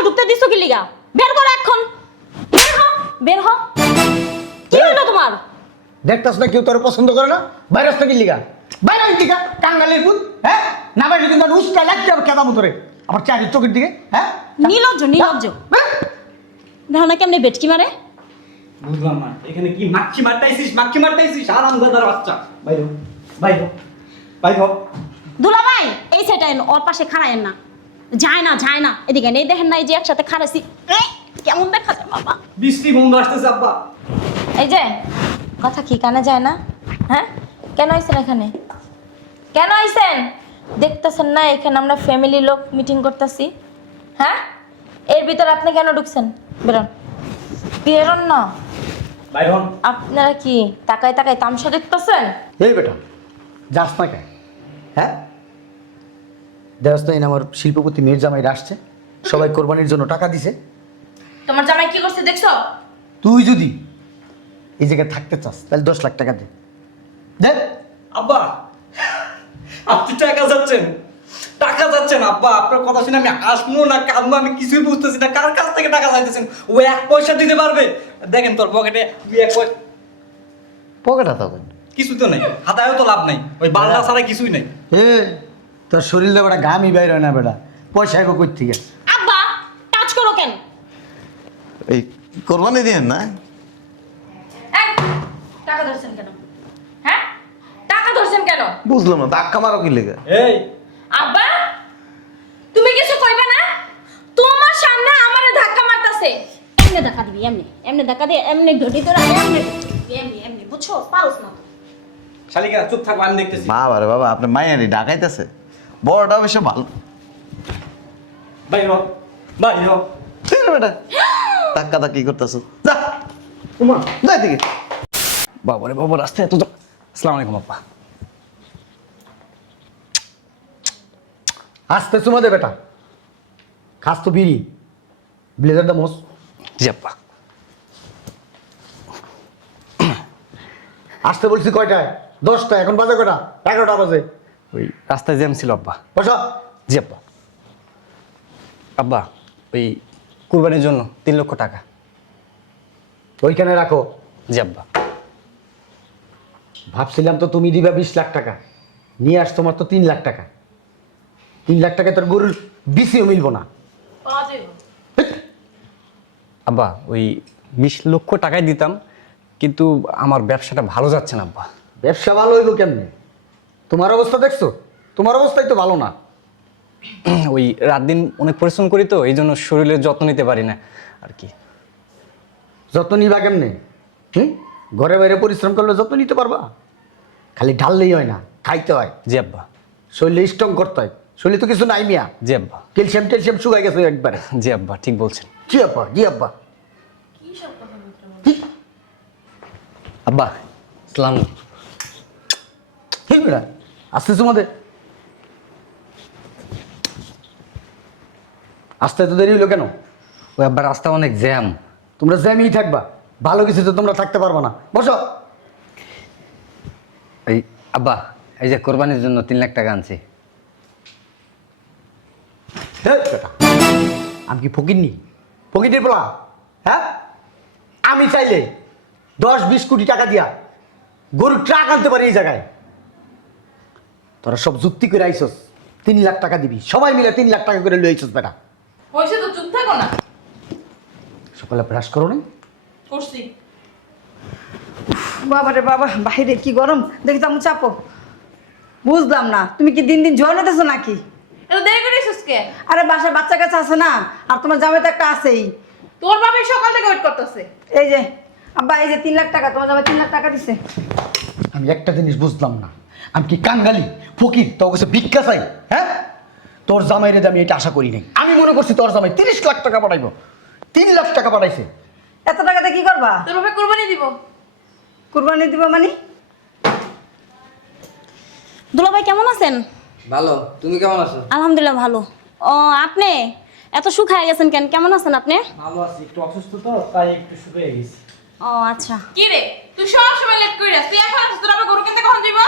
বাসায় ঢুকতে দিছো কি লিগা? বের করো এখন। বের হ, বের হ। কি হলো তোমার? দেখতাছ না কেউ তোর পছন্দ করে না? ভাইরাস নাকি লিগা? ভাইরাস লিগা কাঙ্গালের ভূত, হ্যাঁ? না ভাই যদি তোর উস্কা লাগছে আর কেদা মতরে আবার চারি চোখের দিকে, হ্যাঁ? নির্লজ্জ, নির্লজ্জ। দেখো না কেমনে বেটকি মারে? বুঝলাম না এখানে কি মাক্কি মারতাইছিস আরামদাদার বাচ্চা। বাইরো বাইরো বাইরো। দুলা ভাই, এই সেটাই ওর পাশে খাড়ায়েন না। যায় না, যায় না। এদিকে নেই, দেখেন না এই যে একসাথে খাড়াইছি। কেমন দেখা যায় বাবা? বৃষ্টি বন্ধ আসতেছে আব্বা। এই যে কথা কি কানে যায় না? হ্যাঁ, কেন আইছেন এখানে? কেন আইছেন? দেখতেছেন না এখানে আমরা ফ্যামিলি লোক মিটিং করতেছি? হ্যাঁ, এর ভিতরে আপনি কেন ঢুকছেন? বেরোন, বেরোন না। বাইরন। আপনারা কি তাকায় তাকায় তামসা দেখতেছেন? এই বেটা যাস না কেন, হ্যাঁ? দেখাস না আমার শিল্পপতি মেয়ের জামাইরা আসছে, সবাই কোরবানির জন্য টাকা দিছে। তোমার জামাই কি করছে দেখছো? তুই যদি এই জায়গায় থাকতে চাস তাহলে 10 লাখ টাকা দে। দেখ আব্বা আপনি টাকা যাচ্ছেন আব্বা, আপনার কথা শুনে আমি আসবো না কাঁদবো আমি কিছুই বুঝতেছি না। কার কাছ থেকে টাকা চাইতেছেন? ও 1 পয়সা দিতে পারবে? দেখেন তোর পকেটে 1 পয়সা পকেটা তখন কিছু তো নাই, হাতায়ও তো লাভ নাই, ওই বাল্লা ছাড়া কিছুই নাই। এ তোর শরীর বেটা ঘামই বাইর হয় না বেটা, পয়সা আইব কই থেকে? আব্বা, টাচ করো কেন? এই কোরবানি দিয়েন না? এই, টাকা ধরছেন কেন? হ্যাঁ, টাকা ধরছেন কেন? বুঝলাম না, ধাক্কা মারো কি লেগে? এই আব্বা, তুমি কিছু কইবা না? তোমার সামনে আমারে ধাক্কা মারতাছে। এমনি দেখা দিবি, এমনি এমনি দেখা দিয়ে এমনি ঘটি তোরা এমনি এমনি এমনি বুঝছো? পারোস না তো। শালিকা চুপ থাকবো, আমি দেখতেছি। বাবা রে বাবা, আপনি মাইয়ারি ডাকাইতেছে, বড়টা অবশ্য ভালো। বাইরো বাইরো। ঠিক আছে বেটা, ধাক্কা ধাক্কি করতেছ, যা উমা যাই দিকে। বাবারে বাবা, রাস্তায় এত আসসালামু আলাইকুম আব্বা। আসতে চুমা দে বেটা, খাস তো বিড়ি, ব্লেজারটা মোস। জি আব্বা। আসতে বলছি কয়টায়? 10টা, এখন বাজে কয়টা? 11টা বাজে। ওই রাস্তায় জ্যাম ছিল আব্বা। বসা। জি আব্বা। আব্বা ওই কুরবানির জন্য 3 লক্ষ টাকা। ওইখানে রাখো। জি আব্বা। ভাবছিলাম তো তুমি দিবা 20 লাখ টাকা, নিয়ে আস তোমার তো 3 লাখ টাকা। 3 লাখ টাকা তোর গরুর বিসিও মিলবো না। আব্বা ওই 20 লক্ষ টাকাই দিতাম, কিন্তু আমার ব্যবসাটা ভালো যাচ্ছে না আব্বা। ব্যবসা ভালো হইব কেমনে? তোমার অবস্থা দেখছো? তোমার অবস্থাই তো ভালো না। ওই রাত দিন অনেক পরিশ্রম করি তো, এই জন্য শরীরের যত্ন নিতে পারি না আর কি। যত্ন নিবা কেমনে? ঘরে বাইরে পরিশ্রম করলে যত্ন নিতে পারবা? খালি ঢাললেই হয় না, খাইতে হয়। জি আব্বা। শরীরে স্ট্রং করতে হয়। শরীরে তো কিছু নাই মিয়া, জি আব্বা। ক্যালসিয়াম টেলসিয়াম শুকাই গেছে একবারে। জি আব্বা, ঠিক বলছেন। জি আব্বা, জি আব্বা। আব্বা সালাম। ঠিক না আসতে তোমাদের আসতে তো দেরি হইলো কেন? ওই আব্বা রাস্তা অনেক জ্যাম। তোমরা জ্যামেই থাকবা, ভালো কিছু তো তোমরা থাকতে পারবা না। বসো। এই আব্বা, এই যে কোরবানির জন্য 3 লাখ টাকা আনছি। হেই বেটা, আমি কি ফকিরনি? ফকিরের বলা, হ্যাঁ? আমি চাইলে 10-20 কোটি টাকা দিয়া গরুর ট্রাক আনতে পারি এই জায়গায়। তোরা সব যুক্তি করে আইসস 3 লাখ টাকা দিবি, সবাই মিলে 3 লাখ টাকা করে লই আইসস বেটা। হইছে তো, চুপ থাকো না। সকালে ব্রাশ করো না? করছি। বাবারে বাবা, বাইরে কি গরম, দেখি তো আমি চাপো। বুঝলাম না, তুমি কি দিন দিন জয়েন হতেছো নাকি? এত দেরি করে এসেছিস কে? আরে বাসায় বাচ্চা কাছে আছে না, আর তোমার জামাই তো একটা আছেই। তোর বাবা সকাল থেকে ওয়েট করতেছে। এই যে আব্বা, এই যে 3 লাখ টাকা, তোমার জামাই 3 লাখ টাকা দিছে। আমি একটা জিনিস বুঝলাম না, আমি কি কাঙ্গালি ফকির তোর কাছে ভিক্ষা চাই? হ্যাঁ, তোর জামাইরে আমি এটা আশা করি নাই। আমি মনে করছি তোর জামাই 30 লাখ টাকা পাঠাইবো, 3 লাখ টাকা পাঠাইছে। এত টাকাতে কি করবা? তোর বাবা কুরবানি দিব। কুরবানি দিবা মানে? দুলা ভাই কেমন আছেন? ভালো, তুমি কেমন আছো? আলহামদুলিল্লাহ ভালো। ও আপনি এত শুকায় গেছেন কেন? কেমন আছেন আপনি? ভালো আছি, একটু অসুস্থ তো তাই একটু শুকিয়ে গেছি। ও আচ্ছা। কি রে, তুই সব সময় লেট করে আসছিস, তুই এখন আসছিস, তোর বাবা গরু কিনতে কখন দিব?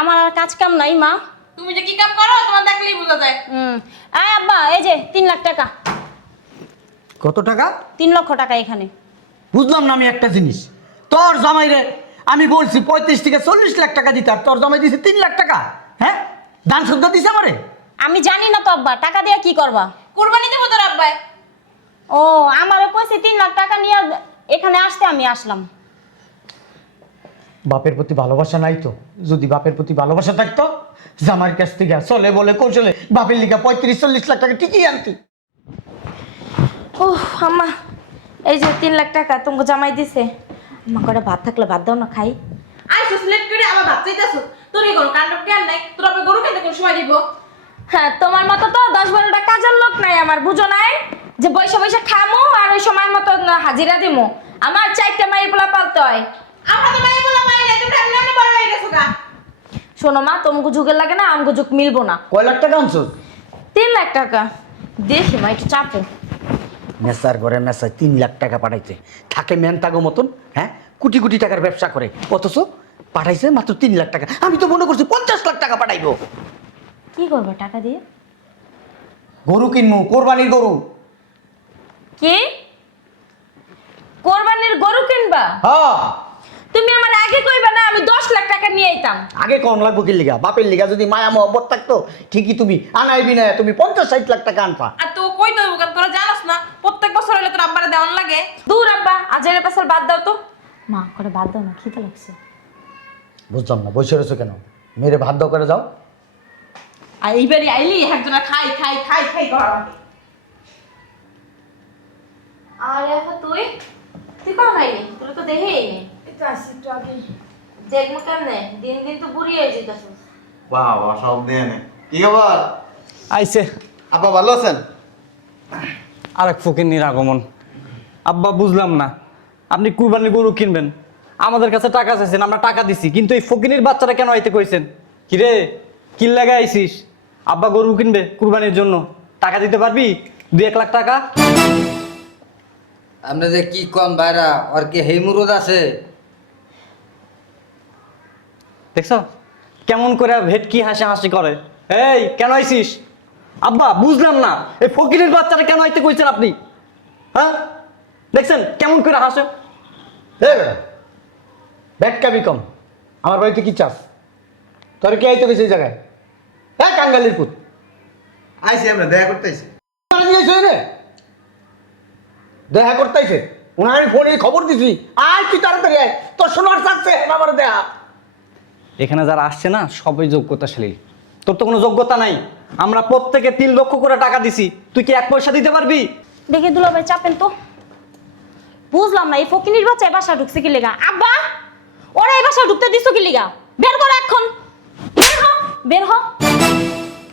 আমার আর কাজ কাম নাই মা। তুমি যে কি কাম করো তোমার দেখলেই বোঝা যায়। আয় আব্বা, এই যে 3 লাখ টাকা। কত টাকা? 3 লক্ষ টাকা এখানে। বুঝলাম না আমি একটা জিনিস, তোর জামাই রে আমি বলছি 35 থেকে 40 লাখ টাকা দিতে, আর তোর জামাই দিছে 3 লাখ টাকা। হ্যাঁ, দান শ্রদ্ধা দিছে আমারে। আমি জানি না তো আব্বা, টাকা দিয়ে কি করবা? কুরবানি দেবো তোর আব্বাই। ও, আমারও কইছে 3 লাখ টাকা নিয়ে এখানে আসতে আমি আসলাম। বাপের প্রতি ভালোবাসা নাই তো? যদি বাপের প্রতি ভালোবাসা থাকতো জামাইয়ের কাছ থেকে চলে বলে কৌশলে বাপের লিগা 35-40 লাখ টাকা ঠিকই আনতি। ওহ আম্মা, এই যে 3 লাখ টাকা তোমাকে জামাই দিছে। আম্মা করে ভাত থাকলে ভাত দাও না, খাই। আইসুস লেট করে আবার ভাত চাইতাছ। তোর এই গরু কাণ্ড কেন নাই? তোর আবার গরু কেন কোন সময় দিব? হ্যাঁ, তোমার মতো তো 10-12টা কাজের লোক নাই আমার, বুঝো নাই? যে বৈশা বৈশা খামো আর ওই সময় মতো হাজিরা দিমু। আমার 4টা মায়ের পোলা পালতে হয়। আমরা তো মাই বলা মাই নাই, তুমি এমনি এমনি বড় হয়ে গেছো গা। শোনো মা, তোমাকে যুগের লাগে না, আমগো যুগ মিলবো না। কয় লাখ টাকা আনছো? 3 লাখ টাকা। দেখি মা, একটু চাপো। মেসার ঘরে মেসায় 3 লাখ টাকা পাঠাইছে, থাকে মেনতাগো মতন। হ্যাঁ, কোটি কোটি টাকার ব্যবসা করে, অথচ পাঠাইছে মাত্র 3 লাখ টাকা। আমি তো মনে করছি 50 লাখ টাকা পাঠাইবো। কি করবো টাকা দিয়ে? গরু কিনবো, কোরবানির গরু। কি কোরবানির গরু কিনবা? হ্যাঁ, তুমি আমার আগে কইবা না, আমি 10 লাখ টাকা নিয়ে আইতাম। আগে কম লাগবো কি লিগা? বাপের লিগা যদি মায়া মহব্বত থাকতো ঠিকই তুমি আনাইবি না, তুমি 50-60 লাখ টাকা আনপা। আর তো কই তো তোরা জানোস না প্রত্যেক বছর হলে তোর আব্বারে দেওয়ান লাগে। দূর আব্বা, আজের পাশাল বাদ দাও তো। মা করে বাদ দাও না, খিদে লাগছে। বুঝলাম না, বসে রয়েছো কেন? মেরে ভাত দাও করে যাও। আর এইবারই আইলি একজনা খাই খাই খাই খাই করা লাগে। আরে আপা, তুই কোন ভাইনি? তুই তো দেখেই নি। এটা আসি একটু আগে। দেখমু কেমনে? দিন দিন তো বুড়ি হয়ে যেতেছিস। বাবা সব দিয়ে নে। কি খবর? আইছে আপা ভালো আছেন? আরেক ফকিন্নির আগমন। আব্বা বুঝলাম না, আপনি কুরবানির গরু কিনবেন, আমাদের কাছে টাকা চাইছেন, আমরা টাকা দিছি, কিন্তু এই ফকিনির বাচ্চাটা কেন আইতে কইছেন? কিরে, কি লাগা আইছিস? আব্বা গরু কিনবে কুরবানির জন্য, টাকা দিতে পারবি? 2-1 লাখ টাকা। আপনি যে কি কম বাইরা, আর কি হেমুরুদ আছে? দেখছো কেমন করে ভেটকি হাসি করে? এই কেন আইছিস? আব্বা বুঝলাম না, এই ফকিরের বাচ্চাটা কেন আইতে কইছেন আপনি? হ্যাঁ, দেখছেন কেমন করে হাসে? ব্যাটকাবি কম, আমার বাড়িতে কি চাস? তোর কি আইতে গেছে এই জায়গায়? হ্যাঁ, কাঙ্গালির পুত। আইসি আমরা দেখা করতে আইসি। দেখা করতেছে, ওনার আমি ফোনে খবর দিছি, আয় তুই তাড়াতাড়ি আয়, তোর শোনার চাচ্ছে আমার দেখা। এখানে যারা আসছে না সবাই যোগ্যতাশালী, তোর তো কোনো যোগ্যতা নাই। আমরা প্রত্যেকে 3 লক্ষ করে টাকা দিছি, তুই কি 1 পয়সা দিতে পারবি? দেখে দুলাভাই চাপেন তো। বুঝলাম না এই ফকিনির বাচ্চা এই বাসা ঢুকছে কি লিগা? আব্বা, ওরা এই বাসা ঢুকতে দিছো কি লিগা? বের করো এখন, বের হ, বের হ।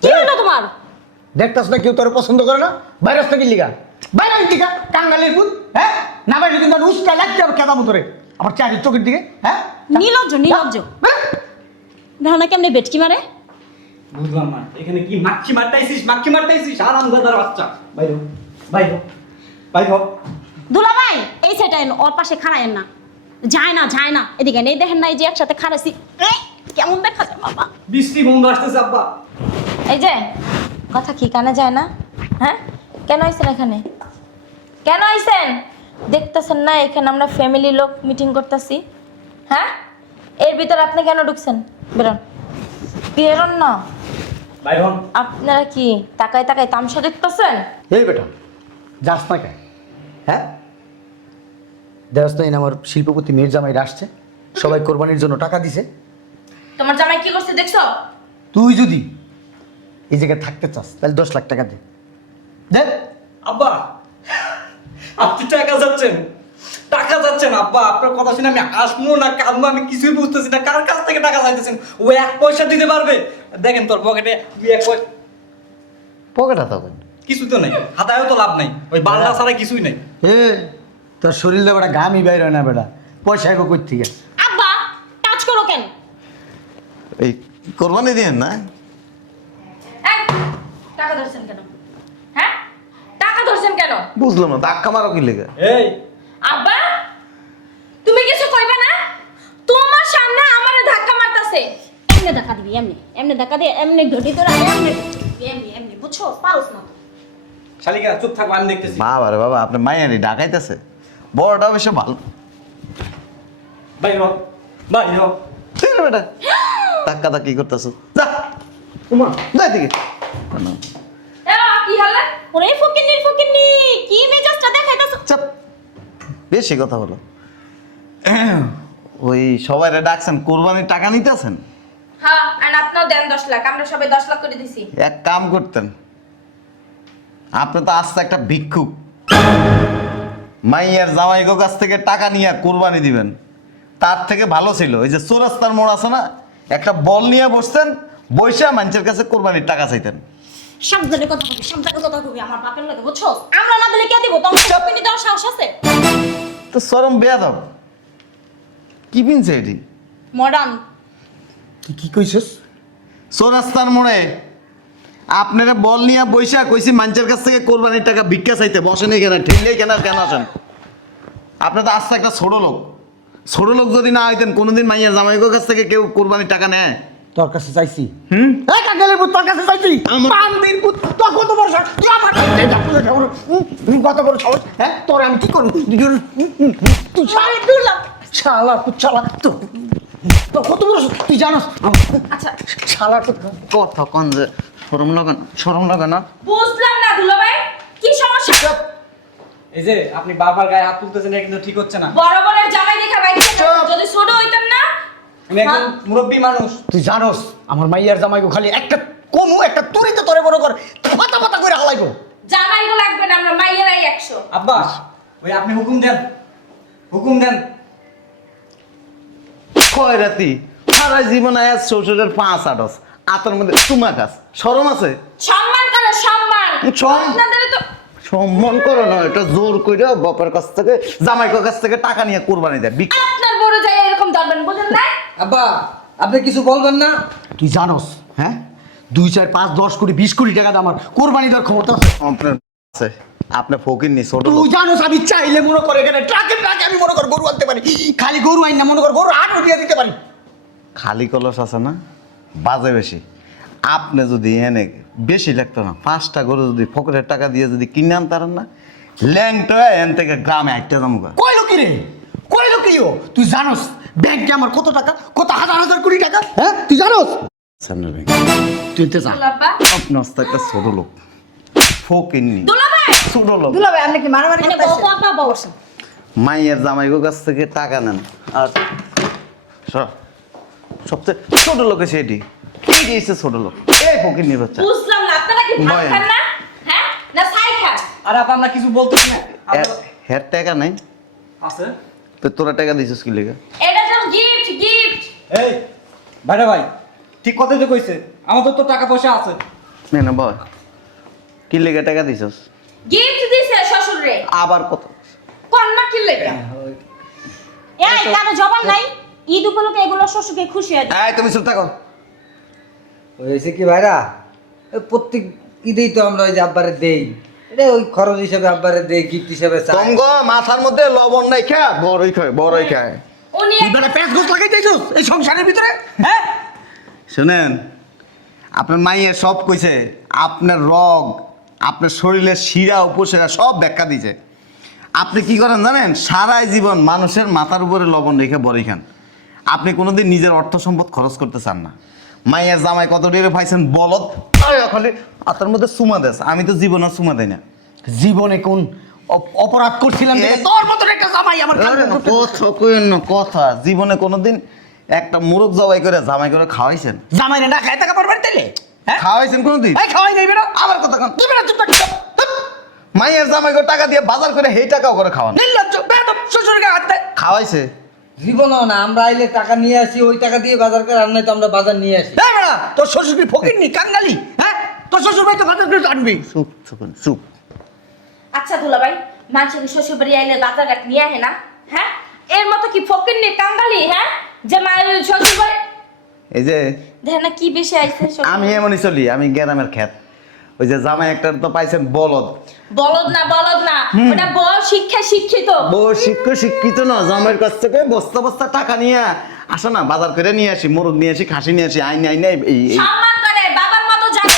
কি হলো তোমার? দেখতাস না কেউ তোর পছন্দ করে না? ভাইরাস নাকি লিগা? বাইরের দিকে কাঙ্গালির পুত। হ্যাঁ, না বাইরে কিন্তু উস্কা লাগতে হবে কেদাম ধরে আমার চারির চোখের দিকে। হ্যাঁ, নির্লজ্জ, নির্লজ্জ। দেখো না কেমনে বেটকি মারে। বুঝলাম না, এখানে কি মাক্কি মারতাইছিস? মাক্কি মারতাইছিস আরামদাদার বাচ্চা। বাইরো বাইরো বাইরো। দুলাভাই এই সেটাই ওর পাশে খাড়ায়েন না, যায় না যায় না। এদিকে নেই, দেখেন না এই যে একসাথে খাড়াইছি, কেমন দেখা যায় বাবা। বৃষ্টি বন্ধ আসতেছে আব্বা। এই যে কথা কি কানে যায় না? হ্যাঁ, কেন আইছেন এখানে? কেন আইছেন? দেখতেছেন না এখানে আমরা ফ্যামিলি লোক মিটিং করতেছি? হ্যাঁ, এর ভিতর আপনি কেন ঢুকছেন? বেরোন, বেরোন না। বাইরো। আপনারা কি তাকায় তাকায় তামসা দেখতেছেন? এই বেটা যাস না কেন? হ্যাঁ, দেওয়াস না আমার শিল্পপতি মেয়ের জামাইরা আসছে, সবাই কোরবানির জন্য টাকা দিছে। তোমার জামাই কি করছে দেখছো? তুই যদি এই জায়গায় থাকতে চাস তাহলে 10 লাখ টাকা দে। দে। আব্বা আপনি টাকা যাচ্ছেন, টাকা যাচ্ছেন আব্বা, আপনার কথা শুনে আমি আসবো না কাঁদবো, আমি কিছুই বুঝতেছি না। কার কাছ থেকে টাকা চাইতেছেন? ও 1 পয়সা দিতে পারবে? দেখেন তোর পকেটে 1 পয়সা পকেট হাতাবেন কিছু তো নাই, হাতায়ও তো লাভ নাই, ওই বাংলা ছাড়া কিছুই নাই। এ তোর শরীরে বেটা গামই বাইর হয় না বেটা, পয়সা এগো কই থেকে? আব্বা টাচ করো কেন? এই কোরবানি দিয়েন না? এই, টাকা ধরছেন কেন? হ্যাঁ, টাকা ধরছেন কেন? বুঝলাম না, ধাক্কা মারো কি লেগে? এই আব্বা, তুমি কিছু কইবা না? তোমার সামনে আমারে ধাক্কা মারতাছে। এমনি ধাক্কা দিবি, এমনি এমনি ধাক্কা দিয়ে এমনি ঘটি তোরা, এমনি এমনি এমনি, বুঝছো? পারোস না তো। শালিকা চুপ থাকো, আমি দেখতেছি। বাবা রে বাবা, আপনি মাইয়ারি ডাকাইতেছে। বড়টা অবশ্য ভালো। ভাই হ, ভাই হ। ঠিক আছে বেটা, টাকা কি করতেছো? যা উমা, যাই দিকে। কি হলো? ওরে ফকিন্নি কি মেজাজটা দেখাইতাছ? চাপ, বেশি কথা বলো। ওই সবাই ডাকছেন, কোরবানির টাকা নিতেছেন? হ্যাঁ, আর আপনিও দেন 10 লাখ, আমরা সবাই 10 লাখ করে দিছি। এক কাম করতেন, আপনি তো আস্তে একটা ভিক্ষুক। মাইয়ার জামাইগো কাছ থেকে টাকা নিয়ে কোরবানি দিবেন, তার থেকে ভালো ছিল ওই যে চৌরাস্তার মোড় আছে না, একটা বল নিয়ে বসতেন, বৈশা মানুষের কাছে কোরবানির টাকা চাইতেন। সাবধানে কথা কবি আমার বাপের লাগে বুঝছস? আমরা না দিলে কে দিব? তোমার ফকিন্নি দেওয়ার সাহস আছে? তো চরম বেয়াদব। কি পিনছে এটি? মডার্ন। তুই কি কইছিস? চৌরাস্তার মোড়ে আপনারা বল নিয়ে বৈশা কইছি মানুষের কাছ থেকে কোরবানির টাকা ভিক্ষা চাইতে, বসেন এখানে, ঠেলে কেন আসেন? আপনি তো আস্তে একটা ছোট লোক। ছোট লোক যদি না হইতেন, কোনোদিন মাইয়ার জামাইগোর কাছ থেকে কেউ কোরবানির টাকা নেয়? তোর কাছে চাইছি। এই কাঙ্গালের পুত, তোর কাছে চাইছি। পান্দির পুত, তোর কত বড় সাহস? তুই আমার কাছে চাই, কত বড় সাহস? হ্যাঁ, তোর আমি কি করব? তুই শালা, তুই শালা, তোর কত বড় সাহস? তুই জানোস? আচ্ছা শালা তো কথা কন যে শরম লাগে না? বুঝলাম না দুলা ভাই, কি সমস্যা? এই যে আপনি বারবার গায়ে হাত তুলতেছেন, এটা কিন্তু ঠিক হচ্ছে না। বড় বড় জামাই দেখা বাইরে, যদি ছোট হইতাম না। আমি একজন মুরব্বী মানুষ। তুই জানোস আমার মাইয়ার জামাইগো খালি একটা কমু একটা তুরিতে তোরে বড় করে পাতা করে হালাইবো। জামাইও লাগবে না, আমরা মাইয়েরাই 100। আব্বা, ওই আপনি হুকুম দেন, হুকুম দেন। কয় রাতি সারা জীবন আয়াস শ্বশুরের 5 আডস, আতর মধ্যে চুমা খাস, শরম আছে? সম্মান করো, সম্মান। আপনাদের তো সম্মান করো না, এটা জোর করে বাপের কাছ থেকে জামাইকোর কাছ থেকে টাকা নিয়ে কোরবানি দেয়। আপনার বড় যায় এরকম ধরবেন, বুঝেন না? আব্বা, আপনি কিছু বলবেন না? তুই জানোস? হ্যাঁ, 2, 4, 5, 10 কোটি 20 কোটি টাকা আমার কোরবানি দেওয়ার ক্ষমতা আছে। আপনার আছে, আপনি ফকির নি, ছোট লোক। তুই জানোস আমি চাইলে মনে করে এখানে ট্রাকে আমি মনে কর গরু আনতে পারি, খালি গরু আইন না, মনে কর গরু আটও দিয়ে দিতে পারি। খালি কলস আছে না, বাজে বেশি। আপনি যদি এনে বেশি লাগতো না, 5টা গরু যদি ফকরের টাকা দিয়ে যদি কিনে আনতারেন না, ল্যাংটা এন থেকে গ্রামে একটা জামুকা। কইলো কি রে, কইলো কি ও? তুই জানোস ব্যাংকে আমার কত টাকা, কত হাজার কোটি টাকা? হ্যাঁ, তুই জানোস? সামনের ব্যাংক তুই তো যা। দুলাব্বা, আপনার তো একটা ছোট লোক, ফকির নি, দুলা ভাই, ছোট লোক। দুলা ভাই, আপনি কি মারামারি মানে করতেছেন? বউ আপা বসে। মাইয়ের জামাইগোর কাছ থেকে টাকা নেন, আর সবচেয়ে ছোট লোক এসে এটি এই দিয়েছে ছোট লোক, এই ফকির নি বাচ্চা। বুঝলাম না, আপনারা কি ভাত ভয়। খান না? হ্যাঁ, না ছাই খান? আর আপনারা কিছু বলতেছেন না? হের টাকা নাই আছে। তো তোরা টাকা দিছিস কি লেগে? এটা তো গিফট, গিফট। এই ভাইরা ভাই, ঠিক কথাই তো কইছে, আমাদের তো টাকা পয়সা আছে। না বল, কি লেগে টাকা দিছিস? গিফট দিছে শ্বশুররে। আবার কত? কন্যা কি লেগে? এই কারো জবান নাই? ঈদ উপলক্ষে এগুলো শ্বশুরকে খুশি হয়। এই তুমি চুপ থাকো। হয়েছে কি ভাইরা, ওই প্রত্যেক ঈদেই তো আমরা ওই যে আব্বারে দেই, এটা ওই খরচ হিসেবে আব্বারে দেই, গিফট হিসেবে চাই। তঙ্গ মাথার মধ্যে লবণ নাই, খা বড়ই খায়। উনি তুই বেটা প্যাঁচ গোছ লাগাই দিয়েছিস এই সংসারের ভিতরে? হ্যাঁ, শুনেন, আপনার মাইয়ে সব কইছে, আপনার রগ, আপনার শরীরের শিরা উপশিরা সব ব্যাখ্যা দিছে। আপনি কি করেন জানেন? সারাই জীবন মানুষের মাথার উপরে লবণ রেখে বড়ি খান। আপনি কোনোদিন নিজের অর্থ সম্পদ খরচ করতে চান না। মাইয়ের জামাই কত ডেরে পাইছেন বলদ, খালি হাতের মধ্যে চুমা দেশ। আমি তো জীবনে চুমা দেই না। জীবনে কোন অপরাধ করছিলাম যে তোর মতন একটা জামাই আমার কাছে ঢুকতে- কথা কইেন না, কথা। জীবনে কোনোদিন একটা মুরগ জবাই করে জামাই করে খাওয়াইছেন? জামাইরে না খাই টাকা পারবেন তাইলে? হ্যাঁ, খাওয়াইছেন কোনোদিন? এই খাওয়াই নাই বেটা। আবার কথা কন। তুই বেটা চুপ থাক, চুপ, চুপ। মাইয়ের জামাই করে টাকা দিয়ে বাজার করে সেই টাকাও করে খাওয়ান। নির্লজ্জ বেয়াদব, শ্বশুরকে হাত দেয়। খাওয়াইছে? জীবনও না, আমরা আইলে টাকা নিয়ে আসি, ওই টাকা দিয়ে বাজার করে, আর নাই তো আমরা বাজার নিয়ে আসি। এই বেটা, তোর শ্বশুর কি ফকিরনি, কাঙ্গালি? হ্যাঁ, তোর শ্বশুর ভাই তো বাজার করে আনবি। চুপ চুপ চুপ। আচ্ছা দুলা ভাই, মানুষের শ্বশুর বাড়ি আইলে বাজারঘাট নিয়ে আহে না? হ্যাঁ, এর মতো কি ফকিন্নি কাঙ্গালি? হ্যাঁ, যে মায়ের শ্বশুর বাড়ি এই যে দেখেন না কি বেশি আইছে শ্বশুর আমি বাড়ি। এমনই চলি, আমি গ্রামের খ্যাত। ওই যে জামাই একটা তো পাইছেন বলদ, বলদ না, বলদ না, ওটা বল শিক্ষা শিক্ষিত। বউ শিক্ষিত না, জামাইয়ের কাছ থেকে বস্তা বস্তা টাকা নিয়ে আসো না, বাজার করে নিয়ে আসি, মোরগ নিয়ে আসি, খাসি নিয়ে আসি, আইনে এই সম্মান করে, বাবার মতো জানে।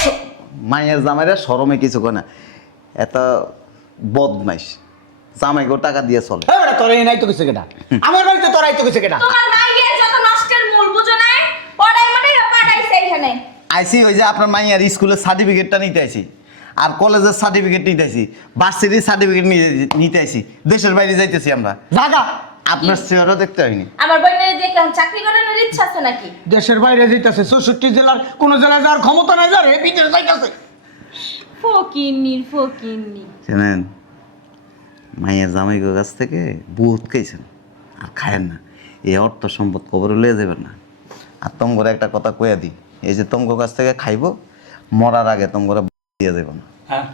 মায়ের জামাইরা শরমে কিছু করে না। এত বদমাইশ জামাইগো টাকা দিয়ে চলে হ্যাঁ বেটা তোর এই নাই তো কিছু কেটা আমার বাড়িতে তোর আইতো কিছু কেটা তোমার মাইয়ের যত নষ্টের মূল বুঝো না পড়াই মানে পাঠাইছে এখানে আইসি ওই যে আপনার মাইয়ার স্কুলের সার্টিফিকেটটা নিতে আইছি আর কলেজের সার্টিফিকেট নিতে আইছি ভার্সিটির সার্টিফিকেট নিতে আইছি দেশের বাইরে যাইতেছি আমরা জাগা আপনার চেহারা দেখতে হয়নি আমার বোনের দিয়ে কেমন চাকরি করানোর ইচ্ছা আছে নাকি দেশের বাইরে যাইতেছে 64 জেলার কোন জেলায় যাওয়ার ক্ষমতা নাই যারে বিদেশে যাইতেছে ফকিন্নি জানেন মাইয়ার জামাইগোর কাছ থেকে বহুত খাইছেন আর খায়েন না এই অর্থ সম্পদ কবরে লিয়ে যাবেন না আর তোমার একটা কথা কইয়া দিই এই যে তোমার কাছ থেকে খাইবো মরার আগে তোমার দিয়ে যাবো না হ্যাঁ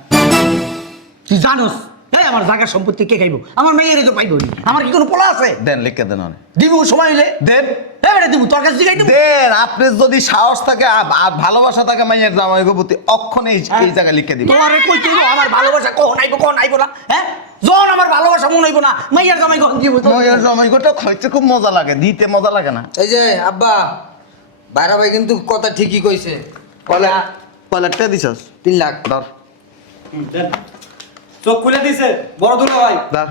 তুই জানোস এই আমার জায়গার সম্পত্তি কে খাইবো আমার মেয়েরে তো পাইবো নি। আমার কি কোনো পোলা আছে দেন লিখে দেন অনেক দিব সময় হইলে দেন হ্যাঁ বেটা দিব তোর কাছে দিগাই দিব দেন আপনার যদি সাহস থাকে আর ভালোবাসা থাকে মাইয়ার জামাইগো প্রতি অক্ষণে এই জায়গায় লিখে দিব তোমারে কই দিব আমার ভালোবাসা কখন আইবো না হ্যাঁ যখন আমার ভালোবাসা মন হইবো না মাইয়ার জামাই কখন দিব মাইয়ার জামাইগোটা খাইতে খুব মজা লাগে দিতে মজা লাগে না এই যে আব্বা বাইরা ভাই কিন্তু কথা ঠিকই কইছে কয়লাকটা দিছস 3 লাখ ধর দেন। চোখ খুলে দিছে বড় দুলা ভাই ধর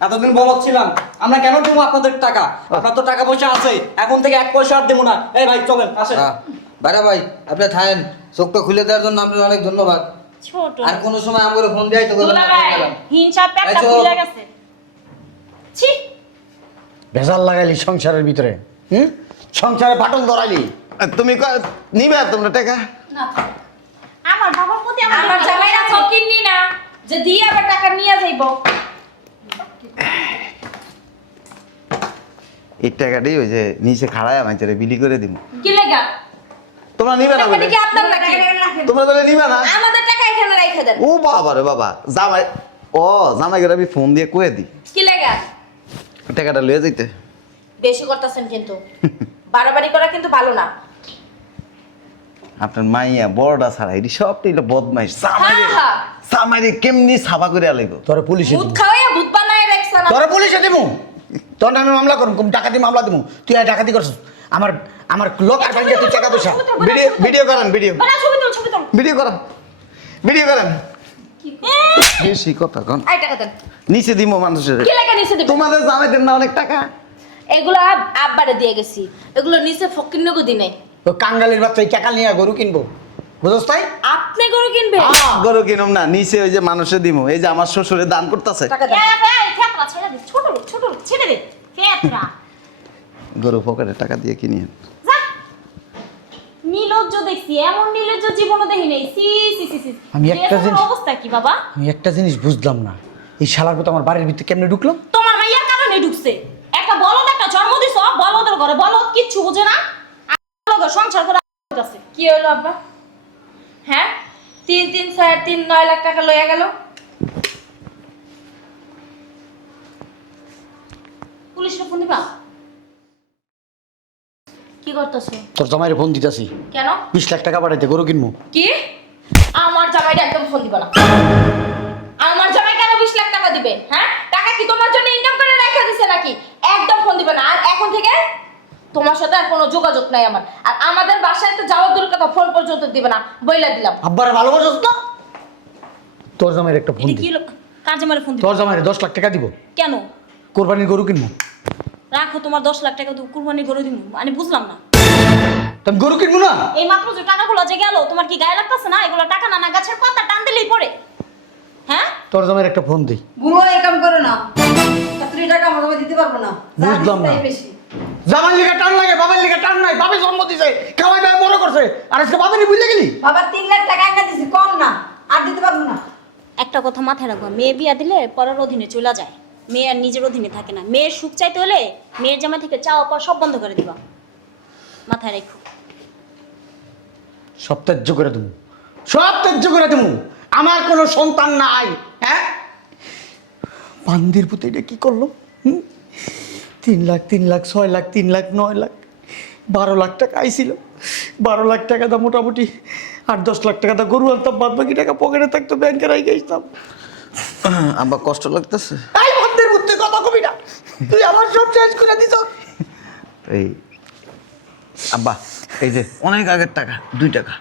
এতদিন বলদ ছিলাম আমরা কেন দেবো আপনাদের টাকা আপনার তো টাকা পয়সা আছে এখন থেকে 1 পয়সা আর দেবো না এই ভাই চলেন আসেন বাইরা ভাই আপনি থাকেন চোখটা খুলে দেওয়ার জন্য আপনার অনেক ধন্যবাদ ছোট আর কোনো সময় আমাকে ফোন দিয়াই তো দুলা ভাই হিংসা পেটটা আচ্ছা। ফুলে গেছে ছি ভেজাল লাগাইলি সংসারের ভিতরে সংসারে ফাটল ধরাইলি তুমি নিবে তোমরা টাকা না আমার বাবার প্রতি আমার জামাইরা ফকিন্নি না যে দিয়ে আবার টাকা নিয়ে যাইবো এই টাকাটি ওই যে নিচে খাড়ায় আমাদের বিলি করে দিব কি লাগা তোমরা নিবে না টাকাটা কি আপনার নাকি তোমরা বলে নিবে না আমাদের টাকা এখানে রাইখা দেন ও বাবা রে বাবা জামাই জামাইকে আমি ফোন দিয়ে কয়ে দিই কি লাগা টাকাটা লয়ে যাইতে বেশি করতেছেন কিন্তু বাড়াবাড়ি করা কিন্তু ভালো না আপনার মাইয়া বড়টা ছাড়া এটি সবটাই হলো বদমাইশ হ্যাঁ, হ্যাঁ। জামাইরে কেমনি সাফা করে আলাইব তোরে পুলিশে ভূত দিব খাওয়াইয়া ভূত বানায় রাখছেন তোরে পুলিশে দিব তোর নামে মামলা করুম ডাকাতি মামলা দিব তুই আর ডাকাতি করছিস আমার আমার লোক আর ভাঙ্গে তুই টাকা পয়সা ভিডিও করেন ভিডিও বড় ছবি তুল ভিডিও করেন ভিডিও করেন বেশি কথা কন আই টাকা দেন নিচে দিমো মানুষের কি লাগা নিচে দিবেন তোমাদের জামাইদের না অনেক টাকা এগুলো আব্বারে দিয়ে গেছি এগুলো নিচে ফকিন্নগো দি নাই তো কাঙ্গালির বাচ্চা এই টাকা নিয়ে গরু কিনবো বুঝছ তাই আপনি গরু কিনবে গরু কিনুম না নিচে ওই যে মানুষে দিমো এই যে আমার শ্বশুরে দান করতেছে টাকা দেন এই ফেতরা ছেড়ে দে ছোট ছেড়ে দে ফেতরা গরু পকেটে টাকা দিয়ে কিনি যা নিলজ্জ দেখছি এমন নিলজ্জ জীবনও দেখি নাই সি সি সি সি আমি একটা দেশের জিনিস- অবস্থা কি বাবা আমি একটা জিনিস বুঝলাম না এই শালার মতো আমার বাড়ির ভিতরে কেমনে ঢুকলো তোমার মাইয়ার কারণে ঢুকছে একটা বলদ একটা জন্ম দিছ বলদের ঘরে বলদ কিচ্ছু বুঝে না আর সংসার করে আছে কি হলো আব্বা হ্যাঁ 3 3 9 লাখ টাকা লইয়া গেল পুলিশের ফোন দিবা কি করতেছো তোর জামাইরে ফোন দিতেছি কেন 20 লাখ টাকা পাঠাইতে গরু কিনবো কি আমার জামাইটা একদম ফোন দিবা না আমার জামাই কেন 20 লাখ টাকা দিবে হ্যাঁ টাকা কি তোমার জন্য ইনকাম করে রাখা দিছে নাকি একদম ফোন দিবে না আর এখন থেকে তোমার সাথে আর কোনো যোগাযোগ নাই আমার আর আমাদের বাসায় তো যাওয়ার দূরের কথা ফোন পর্যন্ত দিবে না বইলা দিলাম আব্বার ভালোবাসছ তো তোর জামাইরে একটা ফোন এটা দি কি কার জামাইরে ফোন দিবা তোর জামাইরে 10 লাখ টাকা দিব কেন কোরবানির গরু কিনবো রাখো তোমার 10 লাখ টাকা তো কুরবানি করে দিমু মানে বুঝলাম না তুমি গরু কিনবো না এই মাত্র যে টাকাগুলো যে গেল তোমার কি গায়ে লাগতেছে না এগুলো টাকা না না গাছের পাতা টান দিলেই পড়ে হ্যাঁ তোর জামাইরে একটা ফোন দিই বুড়ো এই কাম করো না তুমি টাকা আমার জমা দিতে পারবো না যা বুঝলাম দিছি না। তাই বেশি জামার লিগে টান লাগে বাবার লিগে টান নাই বাবা জন্ম দিছে খাওয়াই দাওয়াই বড় করছে আর আজকে বাবানি বুঝলে গেলি বাবার 3 লাখ টাকা একা দিছি কম না আর দিতে পারবো না একটা কথা মাথায় রাখবা মেয়ে বিয়া দিলে পরের অধীনে চলে যায় মেয়ে আর নিজের অধীনে থাকে না মেয়ের সুখ চাইতে হলে মেয়ের জামা থেকে চাওয়া পাওয়া সব বন্ধ করে দিবা মাথায় রেখো সব ত্যায্য করে দেবো সব ত্যায্য করে দেবো আমার কোনো সন্তান নাই হ্যাঁ বান্দির পুতে এটা কি করলো 3 লাখ 6 লাখ 3 লাখ 9 লাখ 12 লাখ টাকা আইছিল 12 লাখ টাকা দা মোটামুটি 8-10 লাখ টাকা দা গরু আনতাম বাদ বাকি টাকা পকেটে থাকতো ব্যাংকে রাই গেছিলাম আমার কষ্ট লাগতেছে এই বান্দির পুতে কথা কবি না তুই আমার সব শেষ করে দিছ এই আব্বা এই যে অনেক আগের টাকা 2 টাকা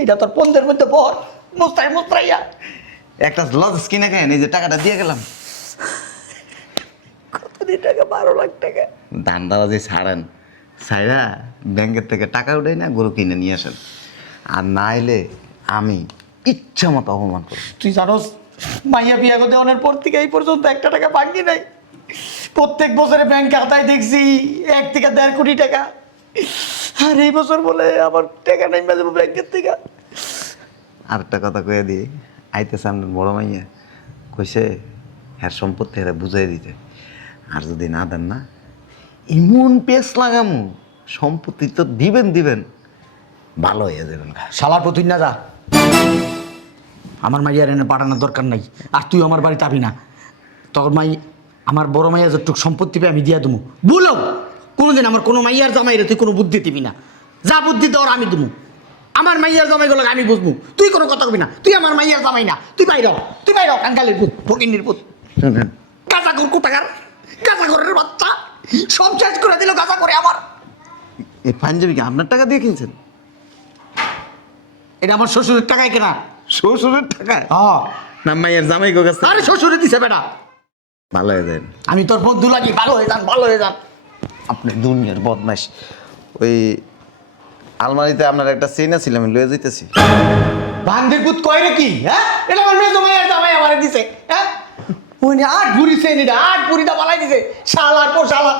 এটা তোর পন্দের মধ্যে পর মোস্তাই মোস্তাইয়া একটা লজেস কিনে খায় এই যে টাকাটা দিয়ে গেলাম। কত টাকা? 12 লাখ টাকা। দান্দাবাজি ছাড়েন, ছাইরা ব্যাংকের থেকে টাকা উঠাই না গরু কিনে নিয়ে আসেন, আর না এলে আমি ইচ্ছা মতো অপমান করব। তুই জানোস মাইয়া বিয়া করে দেওয়ার পর থেকে এই পর্যন্ত 1 টাকা বাকি নাই। প্রত্যেক বছরে ব্যাংক খাতায় দেখছি 1 থেকে 1.5 কোটি টাকা, আর এই বছর বলে আমার টাকা নাই যাবো ব্যাংকের থেকে। আর একটা কথা কয়ে দিই, আইতেছে আপনার বড় মাইয়া, কইছে হ্যার সম্পত্তি হ্যাঁ বুঝাই দিতে, আর যদি না দেন না এমন পেস লাগামু, সম্পত্তি তো দিবেন দিবেন, ভালো হয়ে যাবেন। শালার পর তুই না যা, আমার মাইয়ার এনে পাঠানোর দরকার নাই। আর তুই আমার বাড়িতে আবি না। তোর মাই, আমার বড় মাইয়া যতটুকু সম্পত্তি পেয়ে আমি দিয়া দেবো। বলো কোনোদিন আমার কোনো মাইয়ার জামাইরে তুই কোনো বুদ্ধি দিবি না। যা বুদ্ধি দেওয়ার আমি দেবো। আমার মাইয়ার জামাইগুলো আমি বুঝবো, তুই কোনো কথা কবি না। তুই আমার মাইয়ার জামাই না, তুই বাইর হ, তুই বাইর হ। কাঙ্গালের পুত, ফকিন্নির পুত, শুনেন, গাঁজা কর কোথাকার, গাঁজা ঘরের বাচ্চা, সব শেষ করে দিল গাঁজা করে আমার। এই পাঞ্জাবি কি আপনার টাকা দিয়ে কিনছেন? এটা আমার শ্বশুরের টাকায় কেনা। শ্বশুরের টাকা হ্যাঁ, না মাইয়ের জামাই গো কাছে? আরে শ্বশুরে দিছে বেটা। ভালো হয়ে যান। আমি তোর বন্ধু লাগি, ভালো হয়ে যান, ভালো হয়ে যান। আপনি দুনিয়ার বদমাইশ। ওই আলমারিতে আপনার একটা চেইন ছিল, আমি লয়ে যাইতেছি। বান্দির পুত কয় রে কি? হ্যাঁ, এটা আমার মেয়ে জামাইয়ের জামাই আমারে দিছে। হ্যাঁ, ওই 8 ভরি চেন, এটা 8 ভরিটা বালাই দিছে। শালার পর শালা